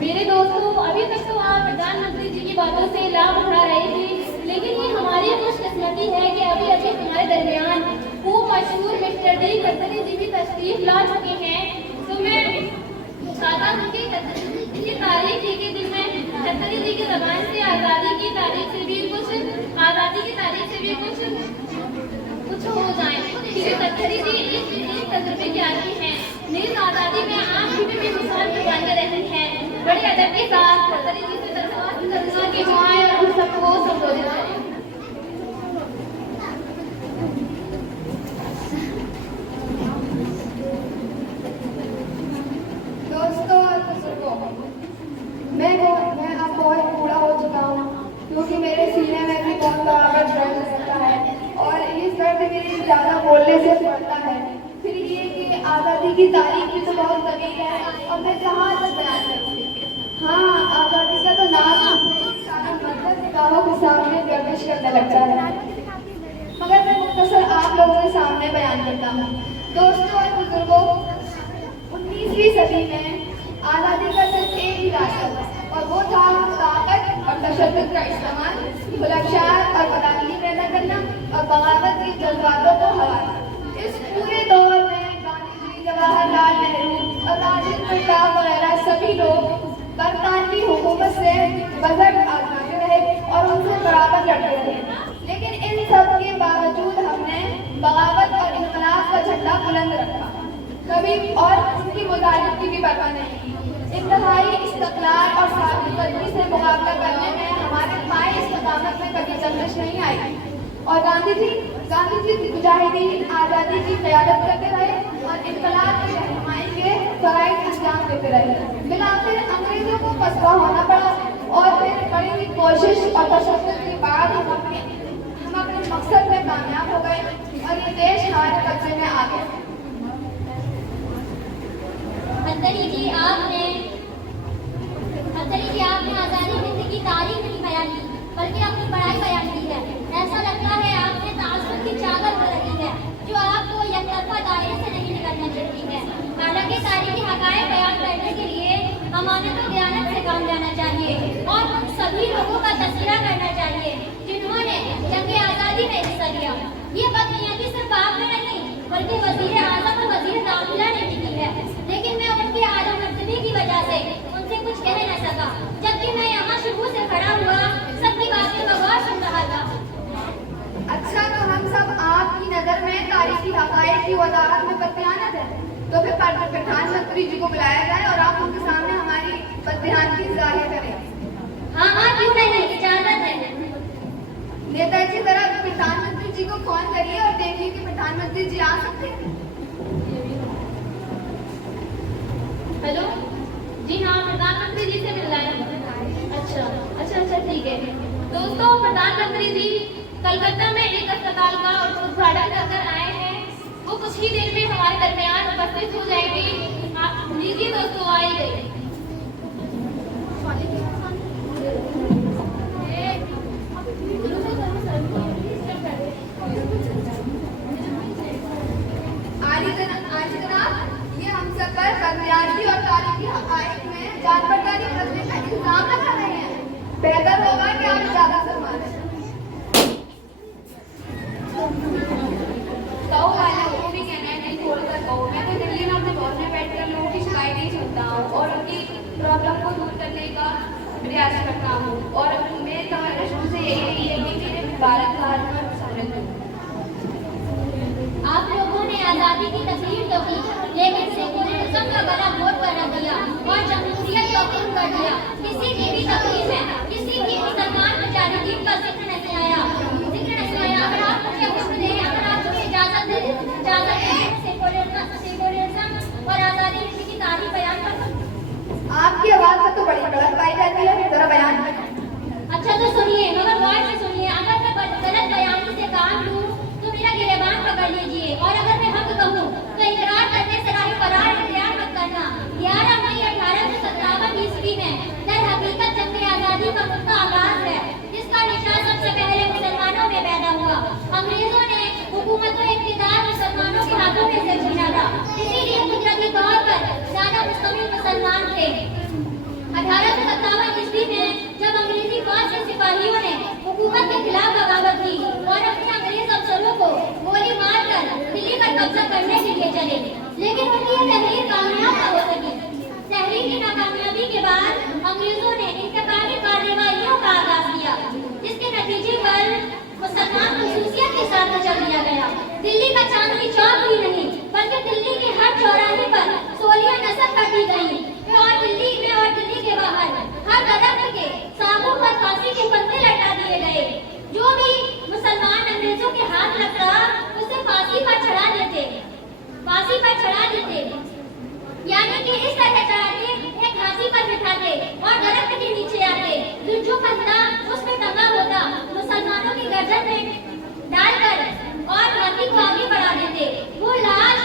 मेरे दोस्तों, अभी तक तो आप प्रधानमंत्री जी की बातों से लाभ उठा रहे थे, लेकिन ये हमारी खुशकिस्मती है कि अभी अभी हमारे दरमियान खूब मशहूर मिस्टर डी गडकरी जी की तशरीफ ला चुके हैं। तो मैं चाहता हूँ कि इनकी तारीख ही के दिन में गडकरी जी की ज़बान से आज़ादी की तारीख से भी कुछ हो जाए, क्योंकि गडकरी जी इस तजुर्बे के आदमी हैं। नीज़ आज़ादी में आप भी बेमिसाल कुर्बानियाँ रहती हैं। बड़े अदब के साथ गडकरी जी से दरख्वास्त करूँगा कि वो आए और हम सबको संबोधित करें। दोस्तों और बुजुर्गों, मैं अब बहुत बूढ़ा हो चुका हूँ, क्योंकि मेरे सीने में भी बहुत बराबर दर्द रहता है और इस दर्द मेरे ज़्यादा बोलने से बढ़ता है। फिर ये कि आज़ादी की तारीख भी तो बहुत तवील है और मैं कहाँ तक बयान करूँगी। हाँ, आज़ादी का तो नाम सारा मतलब निगाहों के सामने गर्दिश करने लगता है, मगर मैं मुख्तसर आप लोगों के सामने बयान करता हूँ। दोस्तों और बुजुर्गों, 19वीं सदी में आज़ादी का सिर्फ एक ही रास्ता था और वो था ताकत और तशद्दुद का इस्तेमाल, बुलंदशहर और बदअक्ली पैदा करना और बगावत के जज्बातों को हराना। इस पूरे दौर में गांधी जी, जवाहरलाल नेहरू और राजेंद्र प्रताप वगैरह सभी लोग बरतानवी हुकूमत से बजट आजमाते रहे और उनसे बराबर लड़ते रहे, लेकिन इन सब के बावजूद हमने बगावत और इन्कलाब का झंडा बुलंद रखा कभी और उनकी मुजाहिद की भी परवाह नहीं की। इंतहाई इस्तक़लाल और साबित कदमी से मुकाबला करने में हमारे पाए इस्तकामत में कभी चंदिश नहीं आई और गांधी जी मुजाहिदीन आज़ादी की क़यादत करते रहे और इन्कलाब की रहनुमाई के फ़राइज़ अंजाम देते रहे। बिलाखिर अंग्रेज़ों को पसरा होना पड़ा और फिर बड़ी हुई कोशिश और तशद्दुद के बाद हम अपने मकसद में कामयाब हो गए और ये देश हमारे कब्जे में आ गया। गडकरी जी आपने आज़ादी हिंद की तारीख नहीं बयान की, बल्कि अपनी पढ़ाई बयान की है। ऐसा लगता है आपने तासुब की चादर पर रखी है, जो आपको यकतरफा दायरे से नहीं निकलने देती है। हालांकि तारीखी हक़ाइक़ बयान करने के लिए अमानत और दयानत से काम लेना चाहिए और उन सभी लोगों का तज़किरा करना चाहिए जिन्होंने जंग आज़ादी में हिस्सा लिया। ये बदनीयती सिर्फ आप में नहीं, बल्कि वज़ीर आज़म और वज़ीर दाखिला ने भी की है, लेकिन मैं उनके आला मर्तबे की वजह से उनसे कुछ कह न सका। जबकि मैं यहाँ शुरू से खड़ा हुआ सबकी बातें बगौर सुन रहा था। अच्छा, तो हम सब आपकी नज़र में तारीखी हक़ाइक़ की वज़ाहत में बददियानत है, तो फिर प्रधानमंत्री जी को बुलाया जाए और आप उनके सामने हमारी बददियानती ज़ाहिर करें। हाँ, क्यों नहीं, इजाज़त है। नेताजी, जरा प्रधानमंत्री जी को फोन करिए और देखिए कि प्रधानमंत्री जी आ सकते हैं। हेलो जी, हाँ, प्रधानमंत्री जी से मिलना है। अच्छा, ठीक है। दोस्तों, प्रधानमंत्री जी कलकत्ता में एक अस्पताल का उद्घाटन कर आए हैं। वो कुछ ही देर में हमारे दरमियान उपस्थित हो जाएंगे। आप लीजिए दोस्तों, आई गई। आज जनाब, ये हम सब पर बददियानती और तारीखी हक़ाइक़ में जानबरदारी करने का इल्ज़ाम लगा रहे हैं। बेहतर होगा कि आप ज़्यादा फरमाएं। कहो वाला वो भी कहना है, नहीं छोड़कर कहो। मैं तो दिल्ली में अपने बॉस में बैठकर लोगों की शिकायतें सुनता हूँ और उनकी प्रॉब्लम को दूर करने का प्रयास करता हूँ और मेरे तवज्जो से यही है कि मेरे भारत का आप लोगों ने आज़ादी की तस्वीर तो की, लेकिन सेकुलरिज्म का गला घोट कर रख दिया और जमहूरियत को कम कर दिया। किसी की भी तकलीफ है, किसी की भी सरकार में मुजाहिदीन का जिक्र नहीं आया। अगर आप मुझे हुक्म दें, अगर आप मुझे इजाज़त दें, सेकुलरिज्म और आज़ादी की तारीख बयान कर। आपकी आवाज़ में तो बड़ी कड़क पाई जाती है, जरा बयान करें। अच्छा, तो सुनिए, मगर गौर से सुनिए। अगर मैं गलत बयानी से काम लूँ तो मेरा गिरेबान पकड़ लीजिए, और अगर मैं हक कहूँ तो इकरार करने से राह फरार इख्तियार मत करना। 11 मई 1857 ईस्वी में दर हकीकत जंग आज़ादी का मुद्दा आगाज है, जिसका निशान सबसे पहले मुसलमानों में पैदा हुआ। अंग्रेजों ने हुकूमत और इक़्तिदार मुसलमानों के हाथों में से छीना था, इसीलिए कुदरती तौर पर ज़्यादा मुस्तमिल मुसलमान थे। सिपाहियों ने हुकूमत के खिलाफ बगावत की और अपने अंग्रेज अफसरों को गोली मारकर दिल्ली पर कब्जा करने के लिए चले, लेकिन उनकी ये तहरीर कामयाब न हो सकी। तहरीर की नाकामयाबी के बाद अंग्रेजों ने इंतकामी कार्रवाइयों का आगाज किया, जिसके नतीजे पर मुसलमान खसूसियत के साथ चल दिया गया। दिल्ली का चांदनी चौक ही नहीं बल्कि दिल्ली के हर चौराहे पर सोलियां नस्ल काटी गई और दिल्ली में और दिल्ली के बाहर हर दरख्त के साखों पर फांसी के फंदे लटका दिए गए। जो भी मुसलमान अंग्रेजों के हाथ लगता उसे फांसी पर चढ़ा देते, यानी कि इस तरह चढ़ाते, एक फांसी पर बिठाते और दरख्त के नीचे आते, जो फंदा उस पे टंगा होता मुसलमानों की गर्दन में डालकर और फांसी को आगे बढ़ा देते। वो लाश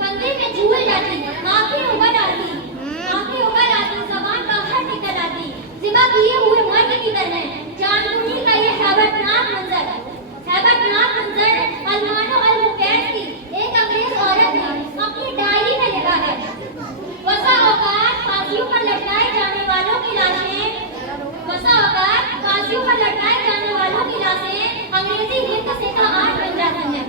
फंदे में झूल जाती, आंखें उगल आती, जबान बाहर निकल आती, ज़िबा किए हुए मर्द की तरह। जानकुनी का ये हैबतनाक मंजर अलमानो अल-मुकैद की एक अंग्रेज औरत ने अपनी डायरी में लिखा है। वसा औकात फांसियों पर लटकाए जाने वालों की लाशें अंग्रेजी हिंद से का आठ बन जाती हैं।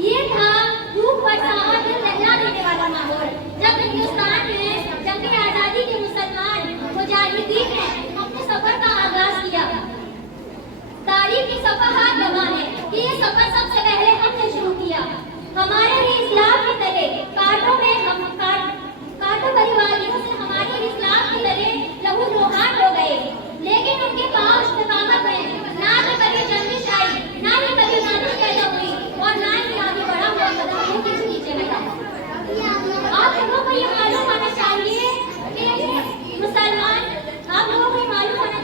ये था रूह बरसा और दिल दहला देने वाला माहौल, जब हिंदुस्तान में जंग आजादी के मुसलमान मुजाहिदीन ने अपने सफर का आगाज किया। तारीख की सफहात गवाह है कि ये सफर सबसे पहले हमने शुरू किया। हमारे ही इस्लाम के तले कांटों परिवारियों से हमारे इस्लाम के तले लहू लुहान हो गए, लेकिन उनके पांव इस्तिकामत में ना तो कभी जंजिश आई, ना ही कभी मानुष पैदा हुई और ना ही आगे बढ़ा हुआ कदम किसी नीचे लगा। आप लोगों को ये मालूम होना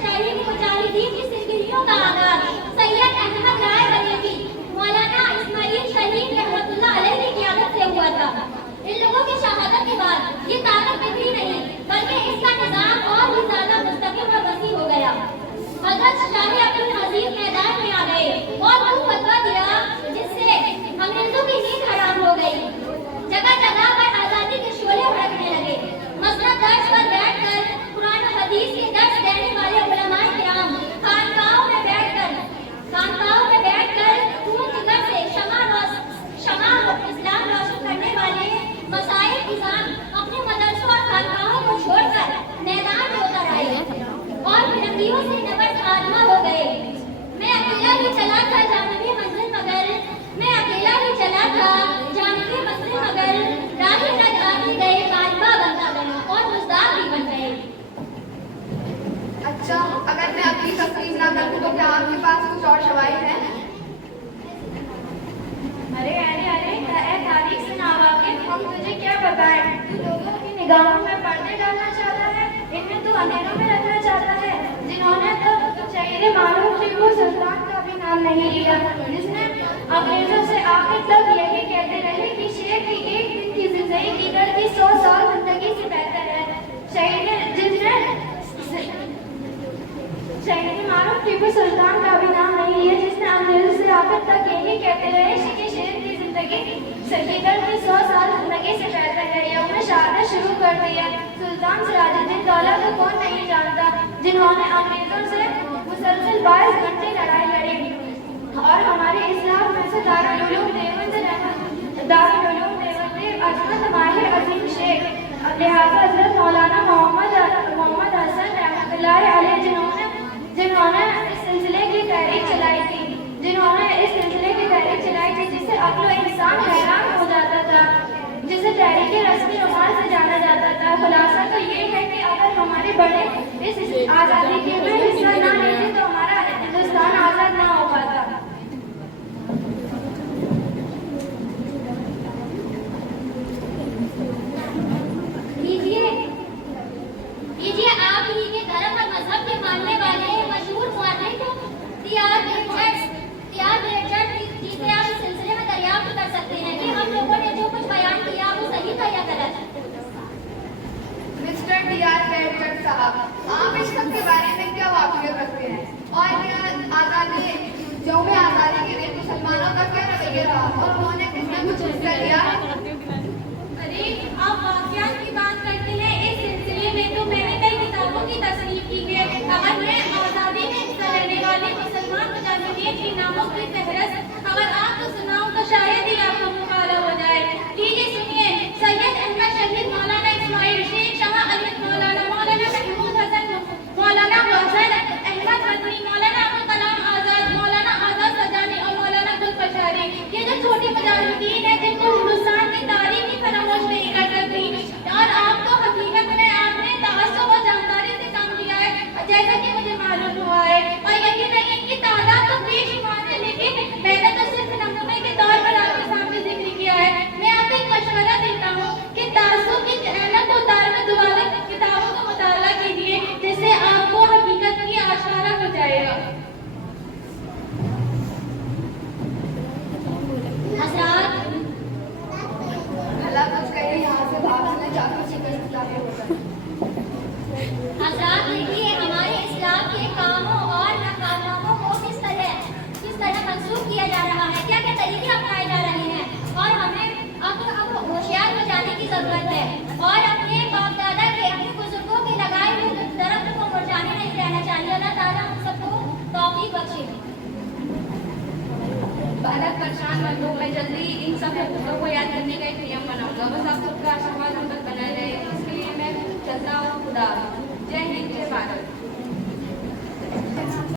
चाहिए कि मुजाहिदीन की जिंदगियों का आगाज सैयद अहमद राय बरेलवी, मौलाना इस्माइल शहीद रहमतुल्लाह अलैह की क़ियादत से हुआ था। इन लोगों की शहादत के बाद ये ताकत बिखरी नहीं बल्कि इसका निजाम और भी ज्यादा मुस्तकिल और वसी हो गया। हज़रत शाह अब्दुल अजीज मैदान में आ गए और वो फतवा दिया जिससे अंग्रेजों की नींद हराम हो गई। जगह जगह पर आजादी के शोले भड़कने लगे। मसनद दर्ज पर बैठकर कुरान और हदीस के दर्ज देने वाले उलमाए किराम खानकाहों में बैठकर खून जिगर से शमा इस्लाम रोशन करने वाले मसाइल किसान अपने मदरसों और खानकाहों को छोड़कर मैदान में उतर आए और फिरंगियों से नबर्द आजमा हो गए। मैं अकेला ही चला था जानवी मंजिल मगर राही नज आते गए, कालिबा बनता गया और मुज़दाक भी बन गए। अच्छा, अगर मैं अपनी तस्वीर ना करूं तो क्या आपके पास कुछ और शवाहिद हैं? अरे तारीख से नावाकिफ, हम तुझे क्या बताएं? तू लोगों की निगाहों में पर्दे डालना चाहता है, इन्हें तू अंधेरों में रखना चाहता है। जिन्होंने तो शहीद मारूफ टीपू सुल्तान का भी नाम नहीं लिया, जिसने अंग्रेजों से आखिर तक यही कहते रहे कि शेर की एक दिन की जिंदगी लीडर की 100 साल जिंदगी से बेहतर है। शहीद मारूफ टीपू सुल्तान का भी नाम नहीं लिया, जिसने अंग्रेजों से आखिर तक यही कहते रहे कि शेर की जिंदगी लीडर की 100 साल जिंदगी से बेहतर है। यौम शहादत शुरू कर दिया। सुल्तान सिराजुद्दीन दौला को कौन नहीं जानता, जिन्होंने अंग्रेजों से मुसलसल 22 घंटे लड़ाई लड़ी और हमारे इस्लाम में से दारुल उलूम देवबंद अजमत माहिर अजीम शेख लिहाजा हज़रत मौलाना मोहम्मद हसन रहमतुल्लाह अलैह जिन्होंने इस सिलसिले की तहरीक चलाई थी, जिससे अक्ल इंसान हैरान हो जाता था, जिसे तहरीक रस्मी रुमाल से जाना जाता था। खुलासा तो ये है कि अगर हमारे बड़े इस आज़ादी के में हिस्सा ना लेते तो हमारा हिंदुस्तान आज़ाद ना हो पाता। लीजिए आप ही के धर्म और मजहब के मानने वाले मशहूर मुअर्रिख तियार बेचट जी से आप इस सिलसिले में दरियाफ्त कर सकते हैं कि हम लोगों ने जो कुछ बयान किया वो सही था या गलत। मिस्टर टीआर बेचट साहब, आप इस सब के बारे में क्या वाक़ियत रखते हैं और आज़ादी के दिन मुसलमानों का क्या रवैया था और उन्होंने कितना कुछ हिस्सा लिया? अरे आप वाक़ियात की बात करते हैं, इस सिलसिले में तो मैंने कई किताबों की तस्नीफ की है। अगर मैं आज़ादी में हिस्सा लेने नामों की फहरिस्त अगर आपको सुनाऊं तो शायद ही आपका मुंह काला हो जाए। लीजिए सुनिए, सैयद अहमद शहीद मौलाना इस्माइल शेख शाह अली मौलाना मौलाना महमूद हसन मौलाना हुसैन अहमद मदनी मौलाना अबुल कलाम आजाद मौलाना आजाद सजानी और मौलाना गुलफशारी, ये जो छोटी मुजाहिदीन है जिनको हिंदुस्तान की तारीख ही फरामोश नहीं कर सकती। और आपको हकीकत में आपने तासुब और जानकारी से काम किया है जैसा कि मुझे मालूम हुआ है, और यही नहीं इनकी तादाद तो बेशुमार है, लेकिन मैंने तो सिर्फ नमूने के तौर पर आपके सामने जिक्र किया है। मैं आपको एक मशवरा देता हूँ कि तासुब की ऐनक को उतारकर दोबारा किताबों का मुताला कीजिए, जिससे आपको हकीकत की आशकारा हो जाएगा। हजरात, अल्लाह कुछ कहे यहाँ से भागने जाकर शिकस्त जाहिर होगा। हजरात देखिए, हमारे इस्लाम के कामों और नाकामों को किस तरह मंसूख किया जा रहा है, क्या क्या तरीके अपनाए जा रहे हैं, और हमें अब होशियार हो जाने की जरूरत है और अपने बाप दादा के अपने बुजुर्गों के लगाए हुए दरख्त को मुरझाने नहीं रहना चाहिए। अल्लाह ताला हम सबको तौफीक बख्शे। भारत परेशान मत हो, मैं जल्दी इन सब हुकूमतों को याद करने का एक नियम बनाऊंगा। बस आप सबका आशीर्वाद हम तक बनाए रहे, इसके लिए मैं चलता हूँ। खुदा। जय हिंद, जय भारत।